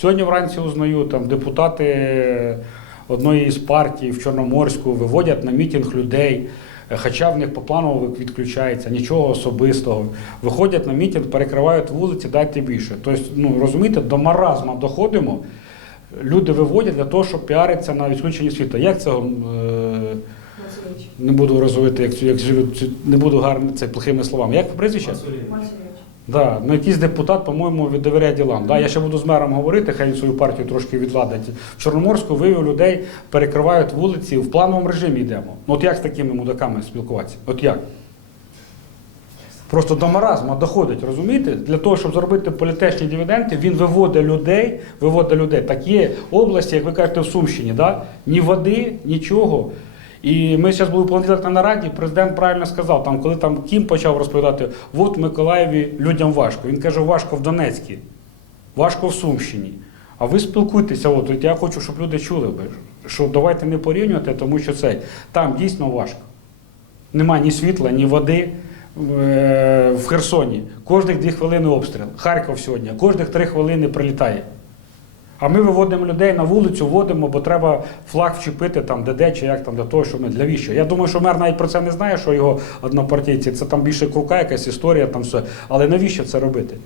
Сьогодні вранці узнаю, там депутати одної із партій в Чорноморську виводять на мітинг людей. Хоча в них по плану відключається, нічого особистого. Виходять на мітинг, перекривають вулиці, дайте більше. Тобто, ну розумієте, до маразма доходимо. Люди виводять для того, щоб піаритися на відключенні світла. Як це е, не буду розвивати, як, як не буду гарно це плохими словами. Як прізвище? Да, ну якийсь депутат, по-моєму, від довіряє ділам. Да, я ще буду з мером говорити, хай він свою партію трошки відладить. В Чорноморську вивів людей, перекривають вулиці, в плановому режимі йдемо. Ну от як з такими мудаками спілкуватися? От як? Просто до маразму доходить, розумієте? Для того, щоб заробити політичні дивіденди, він виводить людей, виводить людей. Так є області, як ви кажете, в Сумщині, да? ні води, нічого. І ми зараз були в понеділок на нараді, президент правильно сказав, там, коли там Кім почав розповідати, от в Миколаєві людям важко. Він каже, важко в Донецькій, важко в Сумщині. А ви спілкуйтеся, от, от я хочу, щоб люди чули, що давайте не порівнювати, тому що це там дійсно важко. Нема ні світла, ні води е, в Херсоні. Кожних дві хвилини обстріл. Харків сьогодні, кожних три хвилини прилітає. А ми виводимо людей на вулицю, вводимо, бо треба флаг вчепити там, де де чи як там для того, що ми для віщо. Я думаю, що мер навіть про це не знає, що його однопартійці. Це там більше крука, якась історія, там все. Але навіщо це робити?